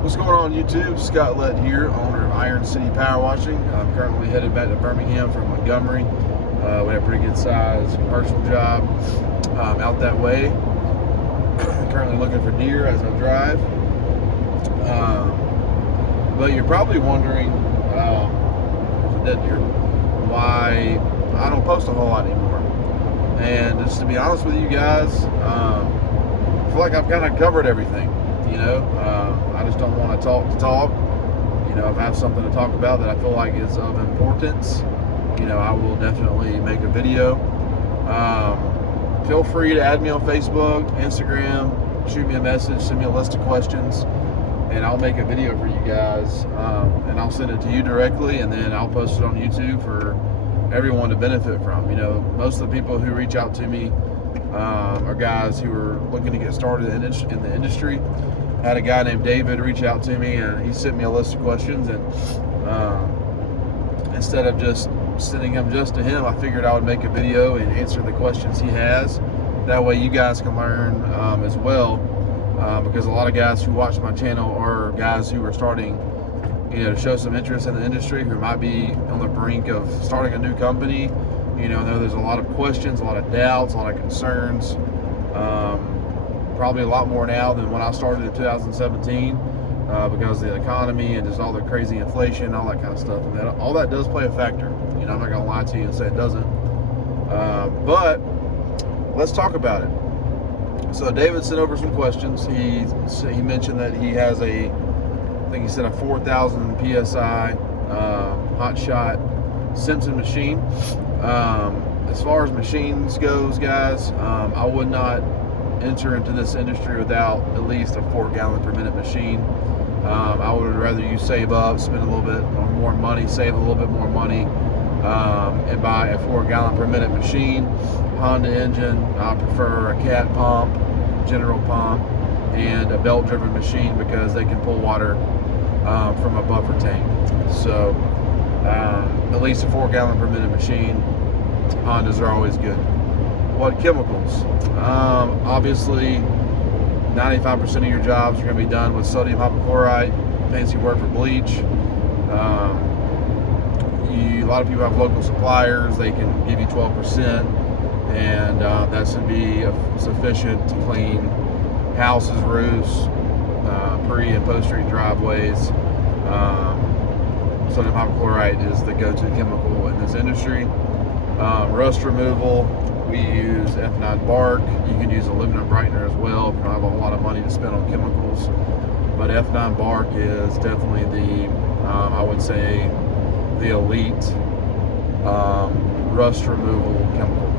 What's going on YouTube? Scott Lett here, owner of Iron City Power Washing. I'm currently headed back to Birmingham from Montgomery. We have a pretty good sized commercial job out that way. Currently looking for deer as I drive. But you're probably wondering, dead deer, why I don't post a whole lot anymore. And just to be honest with you guys, I feel like I've kind of covered everything. I just don't want to talk. If I have something to talk about that I feel like is of importance, I will definitely make a video. Feel free to add me on Facebook, Instagram, shoot me a message, send me a list of questions, and I'll make a video for you guys. And I'll send it to you directly, and then I'll post it on YouTube for everyone to benefit from. Most of the people who reach out to me are guys who are looking to get started in the industry. I had a guy named David reach out to me, and he sent me a list of questions, and instead of just sending them just to him, I figured I would make a video and answer the questions he has. That way you guys can learn as well, because a lot of guys who watch my channel are guys who are starting to show some interest in the industry, who might be on the brink of starting a new company. There's a lot of questions, a lot of doubts, a lot of concerns. Probably a lot more now than when I started in 2017 because of the economy and just all the crazy inflation, all that kind of stuff. And all that does play a factor. I'm not going to lie to you and say it doesn't. But let's talk about it. So David sent over some questions. He mentioned that he has I think he said a 4,000 PSI hot shot Simpson machine. As far as machines goes, guys, I would not enter into this industry without at least a 4 gallon per minute machine. I would rather you save up, spend a little bit more money, save a little bit more money, and buy a 4 gallon per minute machine. Honda engine. I prefer a cat pump, general pump, and a belt driven machine because they can pull water from a buffer tank. So at least a 4 gallon per minute machine. Hondas are always good. What chemicals? Obviously 95% of your jobs are going to be done with sodium hypochlorite. Fancy word for bleach. A lot of people have local suppliers. They can give you 12%, and that should be sufficient to clean houses, roofs, pre and post street driveways. Sodium hypochlorite is the go-to chemical in this industry. Rust removal, we use F9 bark. You can use aluminum brightener as well if you don't have a lot of money to spend on chemicals. But F9 bark is definitely I would say, the elite rust removal chemical,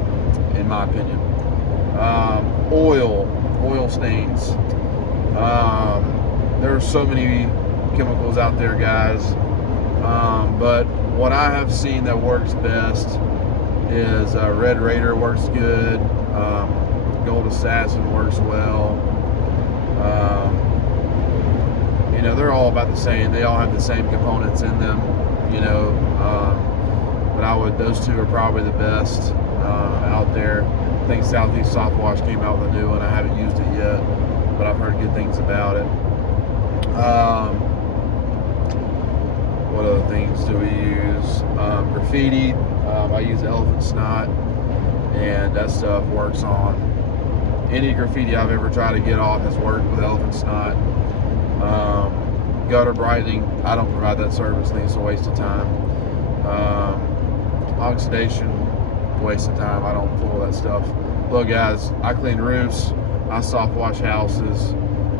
in my opinion. Oil stains. There are so many chemicals out there, guys. But what I have seen that works best is Red Raider works good. Gold Assassin works well. They're all about the same. They all have the same components in them. But those two are probably the best out there. I think Southeast Soft Wash came out with a new one. I haven't used it yet, but I've heard good things about it. What other things do we use? Graffiti. I use elephant snot, and that stuff works on any graffiti I've ever tried to get off has worked with elephant snot. Gutter brightening, I don't provide that service. I think it's a waste of time. Oxidation, waste of time. I don't pull that stuff. Look, guys, I clean roofs, I soft wash houses,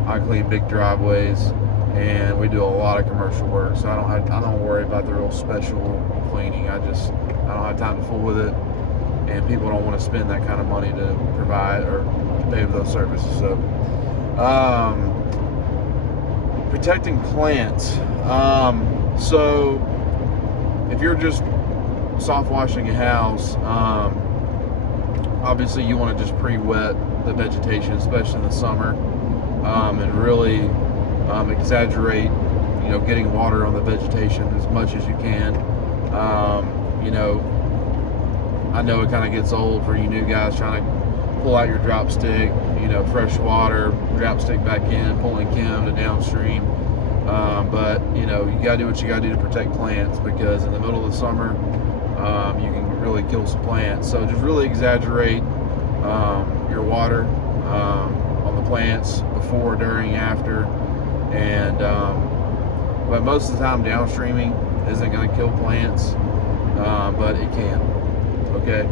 I clean big driveways, and we do a lot of commercial work. So I don't worry about the real special cleaning. I don't have time to fool with it, and people don't want to spend that kind of money to provide or to pay for those services. So protecting plants. So if you're just soft washing a house, obviously you want to just pre-wet the vegetation, especially in the summer, and really exaggerate getting water on the vegetation as much as you can. I know it kind of gets old for you new guys trying to pull out your drop stick, fresh water, drop stick back in, pulling chem to downstream. But you know, you gotta do what you gotta do to protect plants, because in the middle of the summer, you can really kill some plants. So just really exaggerate your water on the plants before, during, after, and but most of the time downstreaming isn't going to kill plants, but it can. Okay,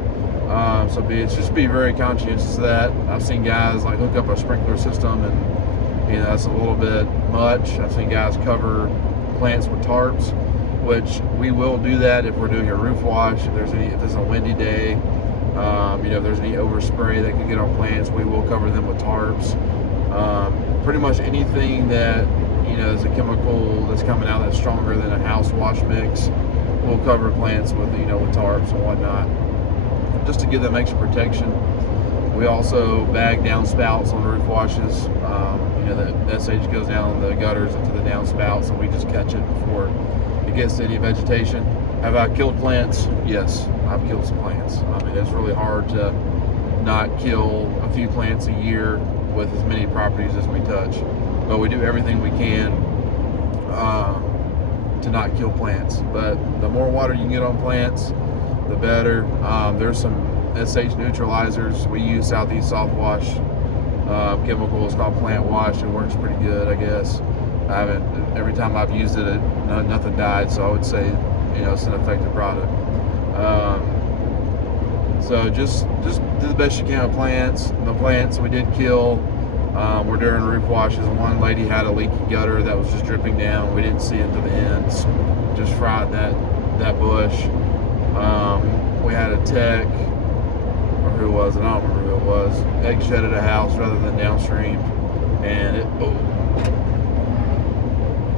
so just be very conscientious of that. I've seen guys like hook up a sprinkler system, and you know, that's a little bit much. I've seen guys cover plants with tarps, which we will do that if we're doing a roof wash. If there's a windy day, you know, if there's any overspray that could get on plants, we will cover them with tarps. Pretty much anything that, you know, is a chemical that's coming out that's stronger than a house wash mix, we'll cover plants with, you know, with tarps and whatnot, just to give them extra protection. We also bag downspouts on roof washes. You know, the SH goes down the gutters into the downspouts, and we just catch it before it gets to any vegetation. Have I killed plants? Yes, I've killed some plants. I mean, it's really hard to not kill a few plants a year with as many properties as we touch. But we do everything we can to not kill plants. But the more water you can get on plants, the better. There's some SH neutralizers. We use Southeast Soft Wash chemical. It's called Plant Wash. It works pretty good, I guess. Every time I've used it, nothing died. So I would say, you know, it's an effective product. So just do the best you can with plants. The plants we did kill were during roof washes. One lady had a leaky gutter that was just dripping down. We didn't see into the ends. Just fried that bush. We had a tech, or who was it? I don't remember who it was. Egg shedded a house rather than downstream, and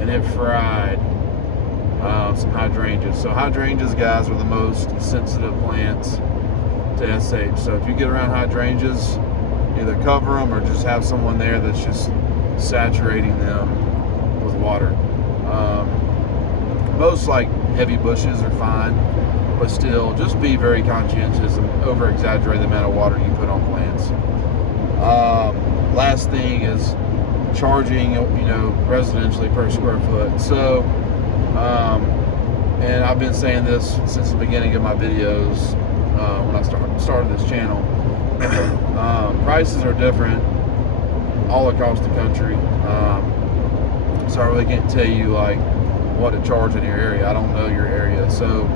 it fried some hydrangeas. So hydrangeas, guys, are the most sensitive plants to SH. So if you get around hydrangeas, either cover them or just have someone there that's just saturating them with water. Most like heavy bushes are fine, but still just be very conscientious and over exaggerate the amount of water you put on plants. Last thing is charging, you know, residentially per square foot. So and I've been saying this since the beginning of my videos when I started this channel. Prices are different all across the country, so I really can't tell you like what to charge in your area. I don't know your area, so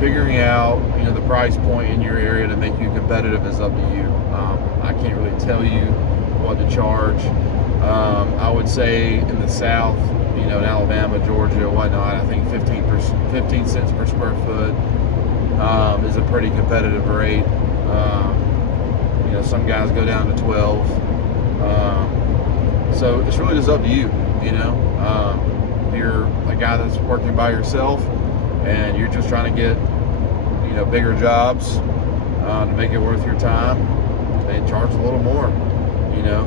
figuring out, you know, the price point in your area to make you competitive is up to you. I can't really tell you what to charge. I would say in the South, you know, in Alabama, Georgia, whatnot, I think 15 cents per square foot is a pretty competitive rate. You know, some guys go down to 12. So it's really just up to you, you know. If you're a guy that's working by yourself and you're just trying to get, you know, bigger jobs to make it worth your time, they charge a little more, you know.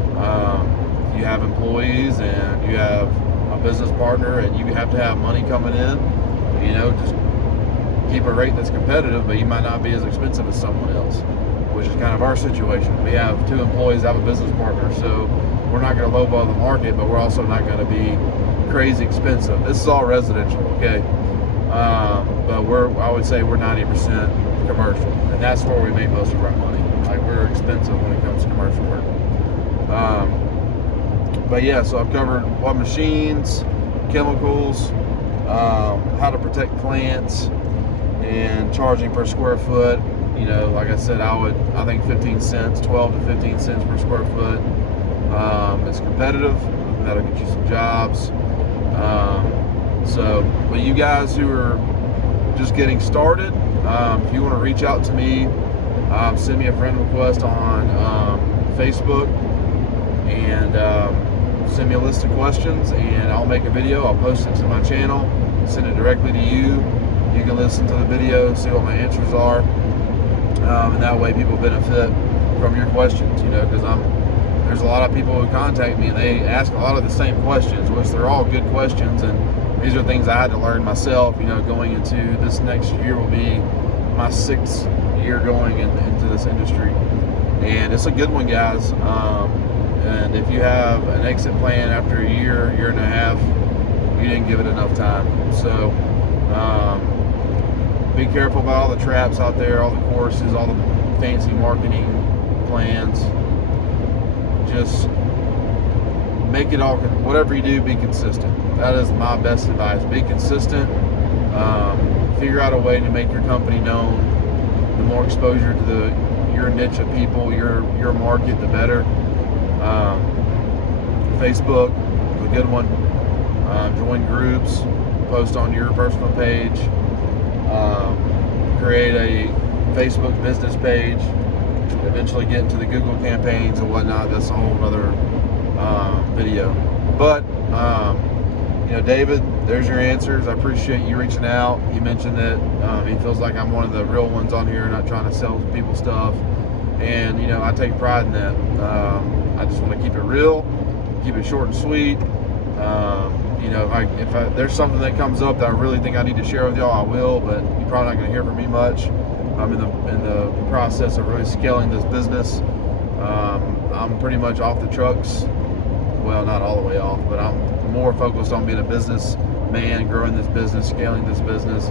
If you have employees and you have a business partner and you have to have money coming in, you know, just keep a rate that's competitive, but you might not be as expensive as someone else, which is kind of our situation. We have 2 employees, have a business partner, so we're not going to lowball the market, but we're also not going to be crazy expensive. This is all residential, okay? But I would say we're 90% commercial, and that's where we make most of our money. Like, we're expensive when it comes to commercial work. But yeah, so I've covered what machines, chemicals, how to protect plants, and charging per square foot. You know, like I said, I think 15 cents, 12 to 15 cents per square foot. It's competitive. That'll get you some jobs. But you guys who are just getting started, if you want to reach out to me, send me a friend request on Facebook, and send me a list of questions, and I'll make a video. I'll post it to my channel, send it directly to you. You can listen to the video, see what my answers are, and that way people benefit from your questions, you know, because there's a lot of people who contact me and they ask a lot of the same questions, which they're all good questions, and these are things I had to learn myself. You know, going into this next year will be my 6th year going into this industry, and it's a good one, guys. And if you have an exit plan after a year and a half, you didn't give it enough time. So be careful about all the traps out there, all the courses, all the fancy marketing plans. Just make it all, whatever you do, be consistent. That is my best advice. Be consistent. Figure out a way to make your company known. The more exposure to your niche of people, your market, the better. Facebook, a good one. Join groups, post on your personal page, create a Facebook business page, eventually get into the Google campaigns and whatnot. That's a whole other video. But David, there's your answers. I appreciate you reaching out. You mentioned that he feels like I'm one of the real ones on here, not trying to sell people stuff, and I take pride in that. I just want to keep it real, keep it short and sweet. If there's something that comes up that I really think I need to share with y'all, I will, but you're probably not going to hear from me much. I'm in the process of really scaling this business. I'm pretty much off the trucks. Well, not all the way off, but I'm more focused on being a businessman, growing this business, scaling this business,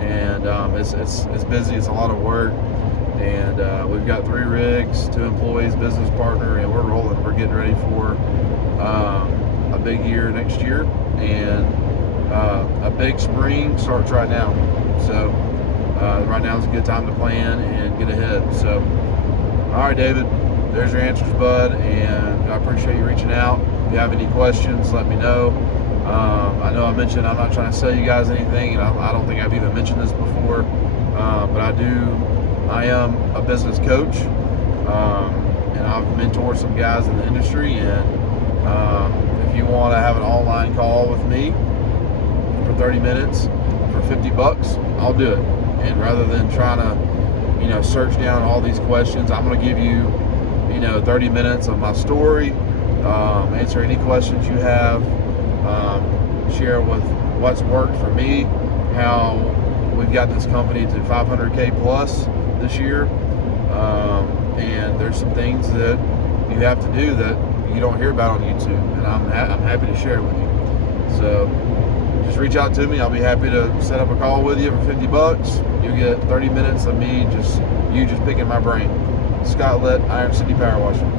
and it's busy. It's a lot of work, and we've got 3 rigs, 2 employees, business partner, and we're rolling. We're getting ready for a big year next year, and a big spring starts right now. So right now is a good time to plan and get ahead. So, all right, David, there's your answers, bud, and I appreciate you reaching out. If you have any questions, let me know. I know I mentioned I'm not trying to sell you guys anything, and I don't think I've even mentioned this before, but I am a business coach, and I've mentored some guys in the industry, and if you want to have an online call with me for 30 minutes for $50, I'll do it. And rather than trying to search down all these questions, I'm going to give you 30 minutes of my story, answer any questions you have, share with what's worked for me, how we've got this company to 500K plus this year, and there's some things that you have to do that you don't hear about on YouTube, and I'm happy to share it with you. So just reach out to me. I'll be happy to set up a call with you for $50. You'll get 30 minutes of me just picking my brain. Scott Litt, Iron City Power Washing.